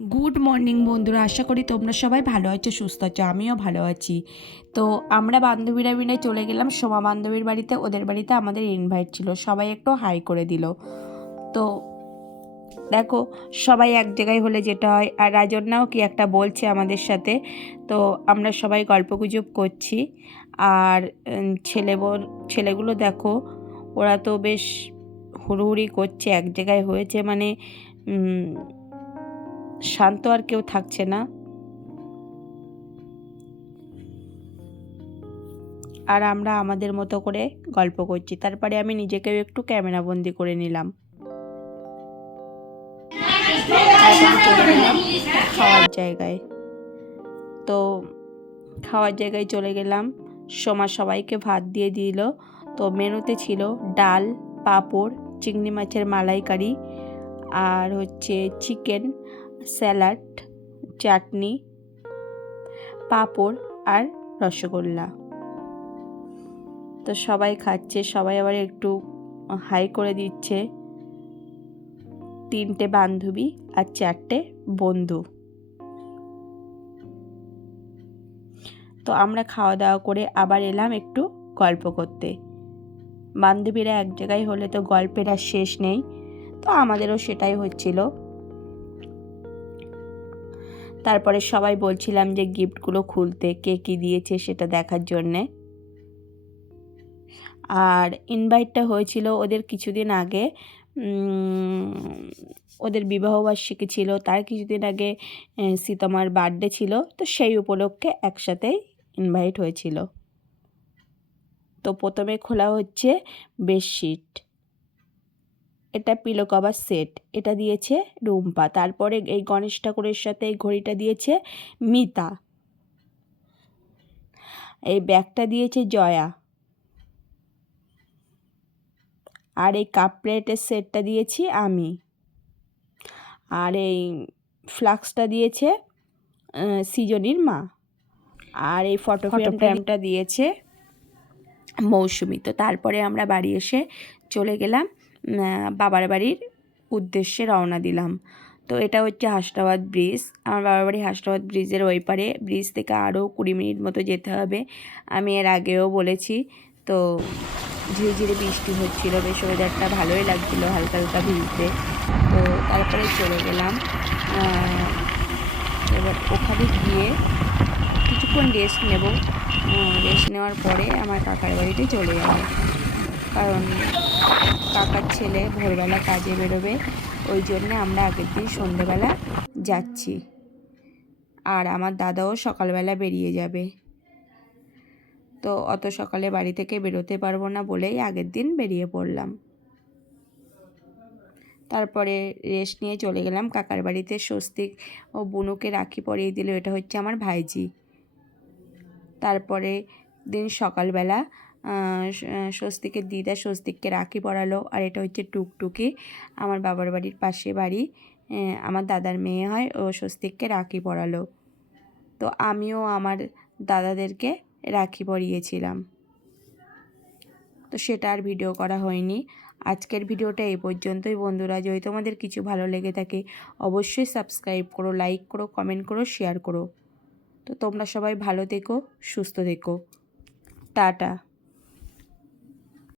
Good morning বন্ধুরা, আশা করি তোমরা সবাই ভালো আছো, সুস্থ আছো। আমিও ভালো আছি। তো আমরা বান্ধবীরা মিলে চলে গেলাম সোমা বান্ধবীর বাড়িতে। ওদের বাড়িতে আমাদের ইনভাইট ছিল, সবাই একটু হাই করে দিল। তো দেখো, সবাই এক জায়গায় হলে যেটা হয়, আর রাজন্যাও কি একটা বলছে আমাদের সাথে। তো আমরা সবাই গল্পগুজব করছি। আর ছেলেগুলো দেখো, ওরা তো বেশ হুড়োহুড়ি করছে, এক জায়গায় হয়েছে মানে শান্ত আর কেউ থাকছে না। আর আমরা আমাদের মতো করে গল্প করছি। তারপরে আমি নিজেকেও একটু ক্যামেরা বন্দি করে নিলাম। তারপরে চলে গেলাম খাওয়ার জায়গায়। তো খাওয়ার জায়গায় চলে গেলাম, সোমা সবাইকে ভাত দিয়ে দিল। তো মেনুতে ছিল ডাল, পাঁপড়, চিংড়ি মাছের মালাইকারি, আর হচ্ছে চিকেন, স্যালাড, চাটনি, পাঁপড় আর রসগোল্লা। তো সবাই খাচ্ছে, সবাই আবার একটু হাই করে দিচ্ছে। 3টে বান্ধবী আর 4টে বন্ধু। তো আমরা খাওয়া দাওয়া করে আবার এলাম একটু গল্প করতে। বান্ধবীরা এক জায়গায় হলে তো গল্পের আর শেষ নেই। তো আমাদেরও সেটাই হচ্ছিল। তারপরে সবাই বলছিলাম যে গিফটগুলো খুলতে, কে কী দিয়েছে সেটা দেখার জন্যে। আর ইনভাইটটা হয়েছিল ওদের কিছুদিন আগে, ওদের বিবাহবার্ষিকী ছিল, তার কিছুদিন আগে সীতমার বার্থডে ছিল। তো সেই উপলক্ষে একসাথেই ইনভাইট হয়েছিল। তো প্রথমে খোলা হচ্ছে বেডশিট, এটা পিলো কভার সেট, এটা দিয়েছে রুম্পা। তারপরে এই গণেশ ঠাকুরের সাথে এই ঘড়িটা দিয়েছে মিতা। এই ব্যাগটা দিয়েছে জয়া। আর এই কাপ প্লেটের সেটটা দিয়েছি আমি। আর এই ফ্লাক্সটা দিয়েছে সৃজনীর মা। আর এই ফটো ফ্রেমটা দিয়েছে মৌসুমি। তো তারপরে আমরা বাড়ি এসে চলে গেলাম বাবার বাড়ির উদ্দেশ্যে রওনা দিলাম। তো এটা হচ্ছে হাসনাবাদ ব্রিজ। আমার বাবার বাড়ি হাসনাবাদ ব্রিজের ওই পারে। ব্রিজ থেকে আরও 20 মিনিট মতো যেতে হবে। আমি এর আগেও বলেছি। তো ঝিরিঝিরি বৃষ্টি হচ্ছিল, বেশ ওয়েদারটা ভালোই লাগছিলো হালকা হালকা ভিজতে। তো তারপরে চলে গেলাম। এবার ওখানে গিয়ে কিছুক্ষণ রেস্ট নেব। রেস্ট নেওয়ার পরে আমার কাকার বাড়িতে চলে যাব, কারণ কাকার ছেলে ভোরবেলা কাজে বেরোবে। ওই জন্যে আমরা আগের দিন সন্ধেবেলা যাচ্ছি। আর আমার দাদাও সকালবেলা বেরিয়ে যাবে। তো অত সকালে বাড়ি থেকে বেরোতে পারবো না বলেই আগের দিন বেরিয়ে পড়লাম। তারপরে রেস্ট নিয়ে চলে গেলাম কাকার বাড়িতে। স্বস্তিক ও বুনুকে রাখি পরিয়ে দিল, এটা হচ্ছে আমার ভাইজি। তারপরে দিন সকালবেলা স্বস্তিকের দিদা স্বস্তিককে রাখি পরালো। আর এটা হচ্ছে টুকটুকি, আমার বাবার বাড়ির পাশে বাড়ি, আমার দাদার মেয়ে হয়, ও স্বস্তিককে রাখি পরালো। তো আমিও আমার দাদাদেরকে রাখি পরিয়েছিলাম। তো সেটা আর ভিডিও করা হয়নি। আজকের ভিডিওটা এই পর্যন্তই বন্ধুরা। যদি তোমাদের কিছু ভালো লেগে থাকে অবশ্যই সাবস্ক্রাইব করো, লাইক করো, কমেন্ট করো, শেয়ার করো। তো তোমরা সবাই ভালো থেকো, সুস্থ থেকো। টাটা।